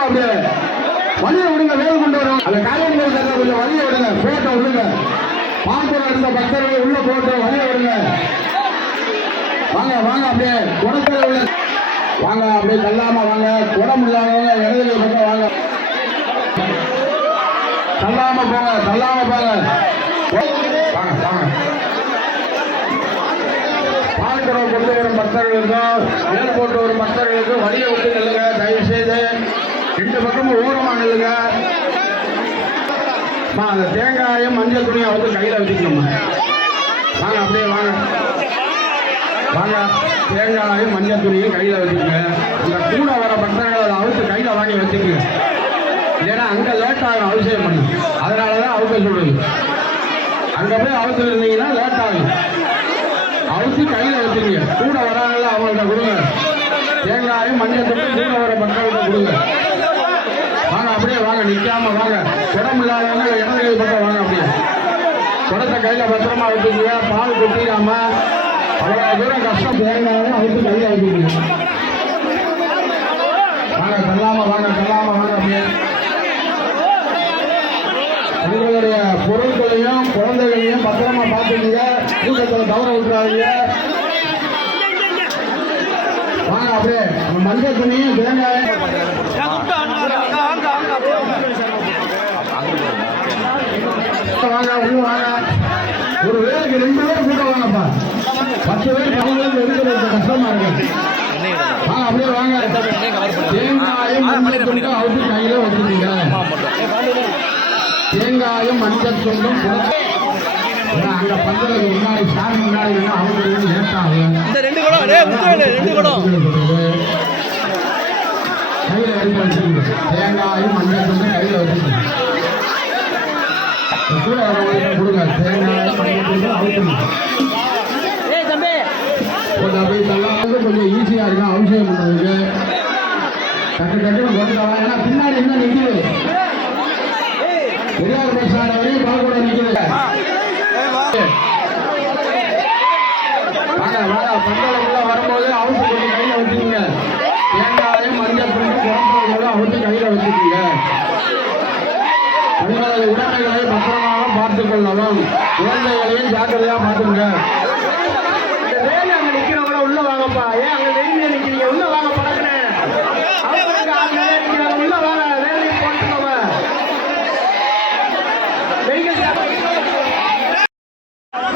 அப்படியே. வழியை விடுங்க வேல் கொண்டு வரும் அந்த காலையில் கொஞ்சம் வழியை விடுங்க போட்டோ விடுங்க. பாம்பூர் இருந்த பக்தர்கள் உள்ள போட்டோ வழியை விடுங்க. வாங்க வாங்க அப்படியே. குடத்துல உள்ள வாங்க அப்படியே தள்ளாம வாங்க. குடம் இல்லாதவங்க இடதுல பக்கம் வாங்க. தள்ளாம போங்க தள்ளாம போங்க. வாங்க வாங்க. பால்குடம் கொண்டு வரும் பக்தர்களுக்கும் மேல் போட்டு வரும் பக்தர்களுக்கும் வழியை விட்டு நில்லுங்க தயவு செய்து ரெண்டு பக்கமும் ஓரமா நில்லுங்க அம்மா, அந்த தேங்காயும் மஞ்சள் துணியை வந்து கையில வச்சுக்கணும்மா வாங்க அப்படியே வாங்க. வாங்க தேங்காயும் மஞ்சள் துணியும் கையில வச்சுக்கோங்க. அந்த கூட வர பட்டங்களை அதை அவுத்து கையில வாங்கி வச்சுக்கோங்க. ஏன்னா அங்க லேட் ஆகும் அவசியம் பண்ணி. அதனாலதான் அவுக்க சொல்றது. அங்க போய் அவுத்து இருந்தீங்கன்னா லேட் ஆகும். அவுத்து கையில வச்சுக்கோங்க. கூட வராங்கல்ல அவங்கள்ட்ட கொடுங்க. தேங்காயும் மஞ்சள் துணி கூட வர பட்டங்கள்ட்ட கொடுங்க. வாங்க அப்படியே வாங்க நிக்காம வாங்க. இடம் இல்லாதவங்க இடது பக்கம் குடத்தை கையில பத்திரமா வச்சுக்கீங்க பால் கொட்டிடாம அவ்வளவு தூரம் கஷ்டம் தேங்காயும் அவுத்து கையில வச்சுக்கீங்க வாங்க தள்ளாம வாங்க தள்ளாம வாங்க அப்படியே. உங்களுடைய பொருட்களையும் குழந்தைகளையும் பத்திரமா பார்த்துக்கீங்க கூட்டத்தில் தவற விட்டுறாதீங்க. வாங்க அப்படியே அந்த மஞ்சள் துணியும் தேங்காய் வாங்க உள்ள வாங்க ஒரு வேலைக்கு ரெண்டு பேர் கூட வாங்கப்பா. பத்து பேர் பதினஞ்சு இருக்கிறது கஷ்டமா இருக்கு. வாங்க அப்படியே வாங்க. தேங்காயும் மஞ்சள் துண்டும் அவுத்து கையில வச்சுருக்கீங்க தேங்காயும் மஞ்சள் துண்டும் அங்க பந்தலுக்கு முன்னாடி சாமி முன்னாடி நின்னா அவங்களுக்கு லேட் ஆகும் இந்த ரெண்டு குடம் டேய் முத்துவேலு ரெண்டு குடம். கையில எடுத்து வச்சுக்கோங்க தேங்காயும் மஞ்சள் துண்டும் கையில வச்சுக்கோங்க கூட கொடுங்க தேங்காயும் கொஞ்சம் அப்படியே கொஞ்சம் இருக்கும் அவசியம் டக்கு டக்குன்னு ஏன்னா பின்னாடி என்ன பெரியார் வரையும் பால்கூட வாங்க வாங்க பந்தலுக்குள்ள வரும்போது அவுத்து கொஞ்சம் வச்சுக்கோங்க தேங்காயும் மஞ்சள் துண்டு குழந்தைகளோட அவுத்து கையில வச்சுக்கோங்க குழந்தைகளை பத்திரமாக பார்த்துக் கொள்ளவும் குழந்தைகளையும் ஜாக்கிரதையா பார்த்துங்க அங்க நிக்கிறவங்கள உள்ள வாங்கப்பா. ஏன் அங்க வெளியில நிக்கிறீங்க? உள்ள வாங்க பழக்கணே உள்ள வாங்க வேலையை போட்டுக்கோங்க.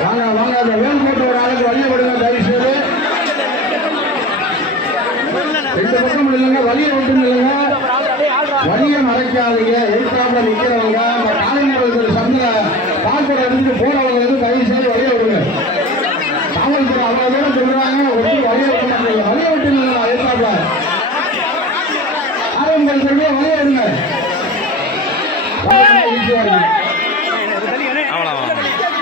வாங்க வாங்க அந்த வேல் போட்டு ஒரு ஆளுக்கு வழியை விடுங்க தயவு செய்து ரெண்டு பக்கம் இல்லைங்க வழியை ஒன்றும் இல்லைங்க வழியை மறைக்காதீங்க எதிர்த்தாப்புல நிக்கிறவங்க அந்த காலைஞர்கள் சந்தில பால்பட எடுத்துட்டு போறவங்க வந்து தயவு செய்து வழியை விடுங்க. காவல்துறை அவ்வளவு தூரம் சொல்றாங்க ஒரு வழியை விட்டுறாங்க மாட்டீங்க வழியை விட்டு இல்லைங்க எதிர்த்தாப்புல ஆரம்பங்கள் சொல்லி வழியை விடுங்க.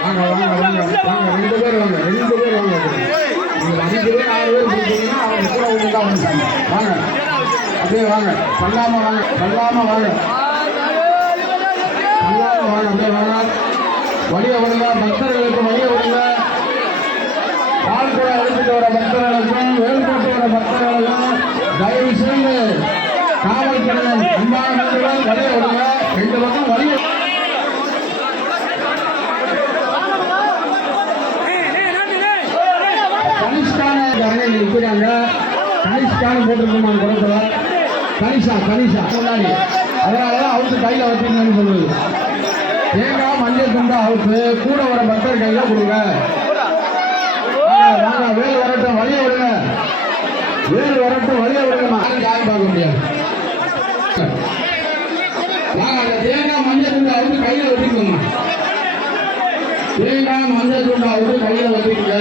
வாங்க வாங்க வாங்க வாங்க. ரெண்டு பேர் வாங்க ரெண்டு பேர் வாங்க. நீங்க அஞ்சு பேர் ஆறு பேர் கொடுத்தீங்கன்னா அவங்க வாங்க அப்படியே வாங்க சொல்லாம வாங்க சொல்லாம வாங்க சொல்லாம வாங்க அப்படியே வாங்க வழிய விடுங்க பக்தர்களுக்கு வழிய விடுங்க பால் கூட எடுத்துட்டு வர பக்தர்களுக்கும் வேல் போட்டு வர பக்தர்களுக்கும் தயவு செய்து காவல்துறையின் அன்பான வேண்டுகோள் வழிய விடுங்க ரெண்டு பக்கம் வழிய கனிஷ்கான அறையில் இருக்கிறாங்க கனிஷ்கான போட்டிருக்கோம் அந்த குளத்துல கனிஷா கனிஷா முன்னாடி. அதனாலதான் அவுத்து கையில வச்சுக்கணும்னு சொல்லுது. தேங்காய் மஞ்சள் துண்டா அவுத்து கூட வர பக்தர் கையில கொடுங்க. வாங்க, வேல் வரட்டும் வழிய விடுங்க. வேல் வரட்டும் வழிய விடுங்க. யாரும் யாரும் பார்க்க முடியாது. வாங்க அந்த தேங்காய் மஞ்சள் துண்டா அவுத்து கையில வச்சுக்கோங்க தேங்காய் மஞ்சள் துண்டா அவுத்து கையில வச்சுக்கோங்க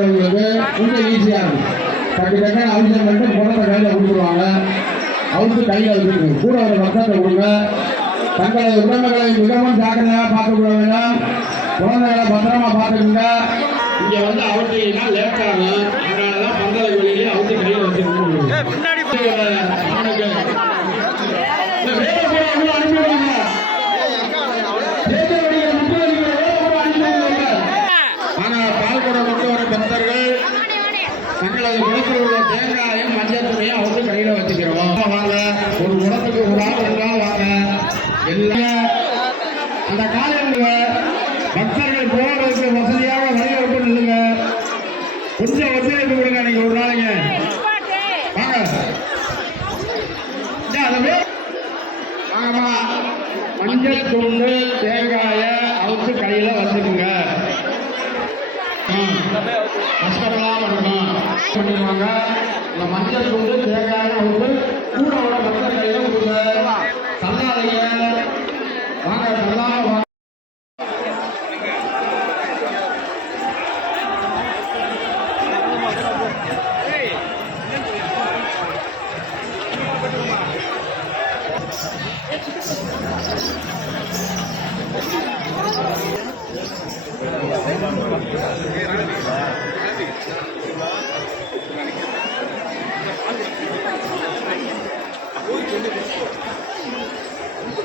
உங்களுக்கு கொஞ்சம் ஈஸியா இருக்கும் டக்கு டக்குன்னு அவசியம் மட்டும் குழந்தை கையில கொடுத்துருவாங்க. அவுத்து கையில வச்சுக்கோங்க கூட ஒரு பக்கத்தை கொடுங்க. தங்களது உடமைகளை மிகவும் ஜாக்கிரதையாக பார்த்துக்கொள்ள வேண்டும். குழந்தைகளை பத்திரமா பார்த்துக்கோங்க. இங்க வந்து அவுத்தீங்கன்னா லேட் ஆகும் அதனாலதான் பந்தல வெளியிலே அவுத்து கையில வச்சுக்கோங்க அவனுக்கு இந்த வேலை கூட உள்ள அனுப்பிடுவாங்க தேர்தல் வழியை முப்பது வேலை கூட அனுப்பிடுவாங்க ஆனா பால்குடம் கொண்டு வர பக்தர்கள் தங்களது குளத்தில் உள்ள தேங்காயும் மஞ்சள் துணையும் அவங்க கையில வச்சு துண்டு தேங்காயை அவுத்து கையில் வச்சுக்குங்க ம். கஷ்டப்படாம இருக்கணும் பண்ணிடுவாங்க இந்த மஞ்சள் துண்டு தேங்காயை அவுத்து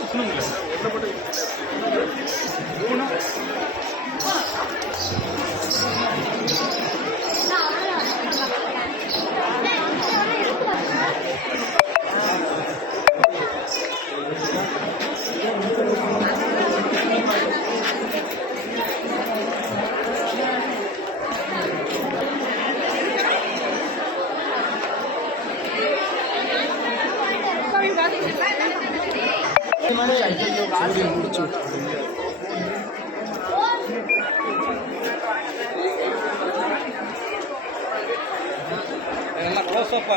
சொல்லுங்களேன் சூரியன் முடிச்சு நல்லா க்ளோஸ் அப்